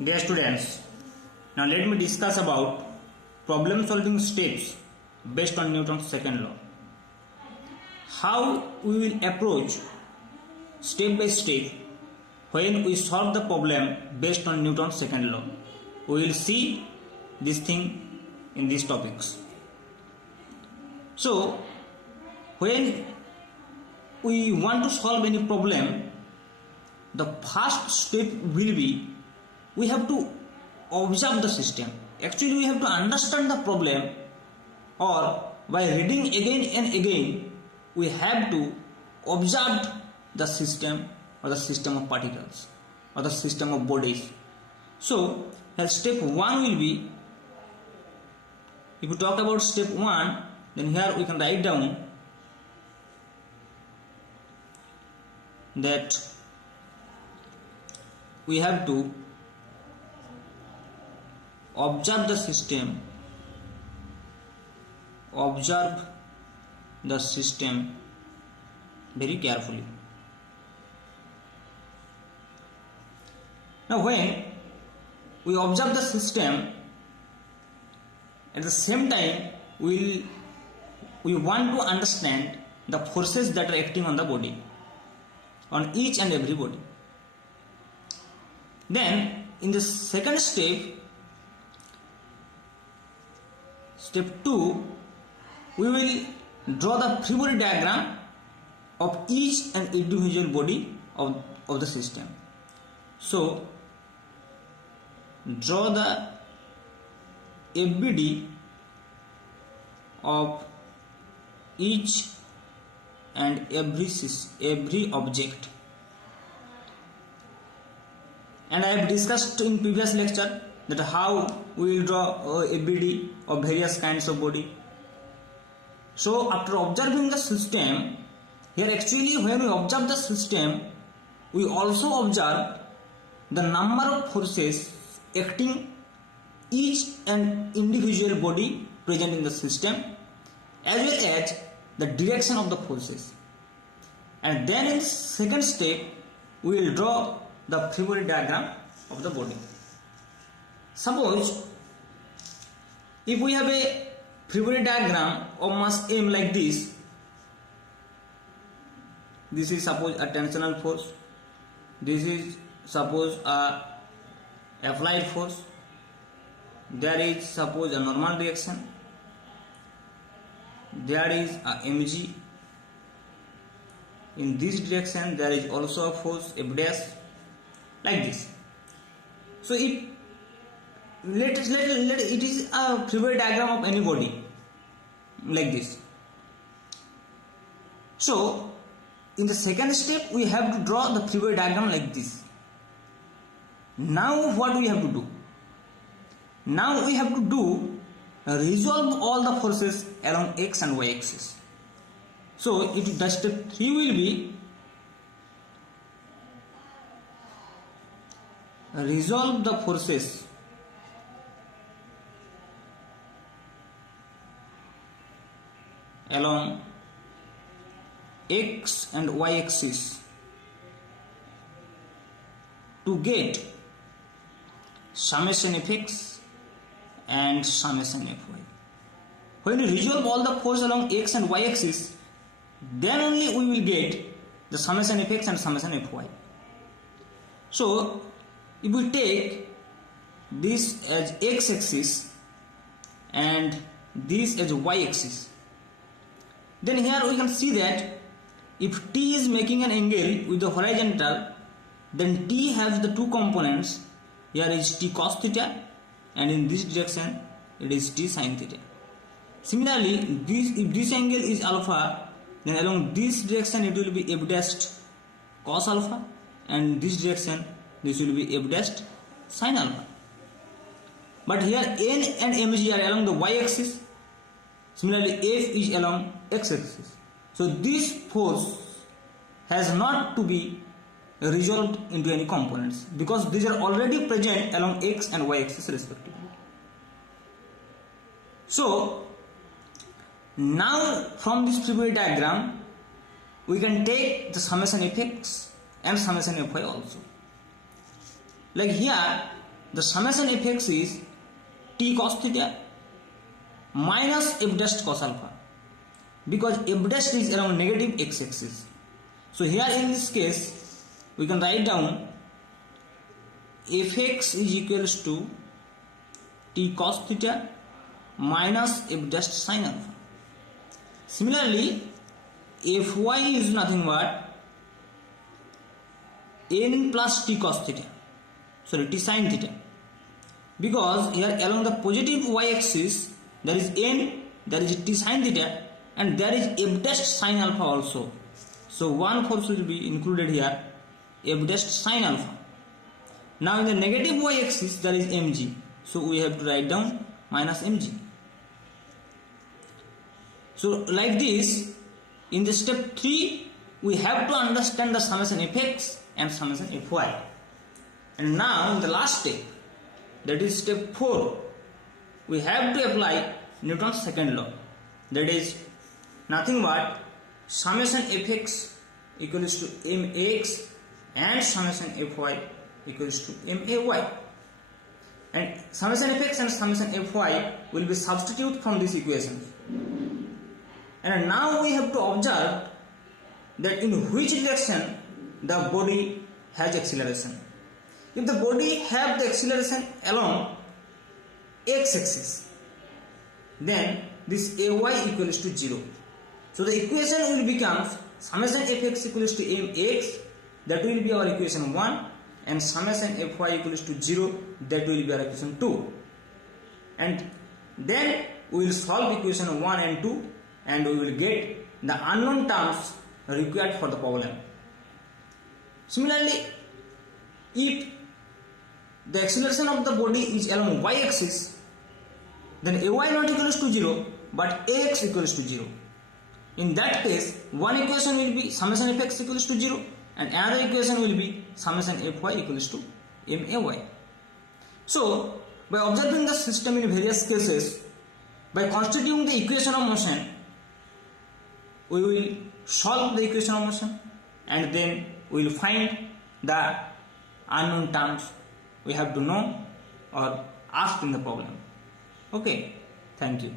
Dear students, now let me discuss about problem solving steps based on Newton's second law. How we will approach step by step when we solve the problem based on Newton's second law. We will see this thing in these topics. So, when we want to solve any problem, the first step will be we have to observe the system. Actually, we have to understand the problem, or by reading again and again, we have to observe the system or the system of particles or the system of bodies. So, step 1 will be, if we talk about step 1, then here we can write down that we have to observe the system very carefully. Now when we observe the system, at the same time we want to understand the forces that are acting on the body, on each and every body. Then in the second step, step 2, we will draw the free body diagram of each and individual body of the system. So, draw the FBD of each and every object. And I have discussed in previous lecture that how we will draw FBD of various kinds of body. So after observing the system, here actually when we observe the system, we also observe the number of forces acting each and individual body present in the system, as well as the direction of the forces. And then in the second step, we will draw the free body diagram of the body. Suppose if we have a free body diagram of mass M like this is suppose a tensional force, this is suppose a applied force, there is suppose a normal reaction, there is a mg, in this direction there is also a force F dash, like this. So if let it is a free body diagram of any body like this. So in the second step we have to draw the free body diagram like this. Now what we have to do? Now we have to resolve all the forces along x and y axis. So if the step 3 will be resolve the forces along x and y axis to get summation fx and summation fy. When we resolve all the force along x and y axis, then only we will get the summation fx and summation fy. So if we take this as x axis and this as y axis, then here we can see that if T is making an angle with the horizontal, then T has the two components. Here is T cos theta, and in this direction it is T sin theta. Similarly, if this angle is alpha, then along this direction it will be F dash cos alpha, and this direction this will be F dash sin alpha. But here N and mg are along the y axis. Similarly, F is along x axis. So this force has not to be resolved into any components because these are already present along x and y axis respectively. So now from this free body diagram we can take the summation fx and summation fy also. Like here the summation fx is t cos theta minus f dash cos alpha, because f dash is around negative x-axis. So here in this case we can write down fx is equals to t cos theta minus f dash sin alpha. Similarly, fy is nothing but n plus t cos theta, sorry, t sin theta, because here along the positive y-axis there is n, there is t sin theta, and there is f dash sin alpha also. So one force will be included here, f dash sin alpha. Now in the negative y-axis there is mg, so we have to write down minus mg. So like this, in the step 3 we have to understand the summation fx and summation fy. And now in the last step, that is step 4, we have to apply Newton's second law, that is nothing but summation fx equals to max and summation fy equals to may. And summation fx and summation fy will be substituted from this equation. And now we have to observe that in which direction the body has acceleration. If the body have the acceleration along x-axis, then this ay equals to 0. So the equation will become summation fx equals to mx, that will be our equation 1, and summation fy equals to 0, that will be our equation 2. And then we will solve equation 1 and 2, and we will get the unknown terms required for the problem. Similarly, if the acceleration of the body is along y-axis, then ay not equals to 0 but ax equals to 0. In that case, one equation will be summation fx equals to 0 and another equation will be summation fy equals to may. So, by observing the system in various cases, by constituting the equation of motion, we will solve the equation of motion and then we will find the unknown terms we have to know or ask in the problem. Okay, thank you.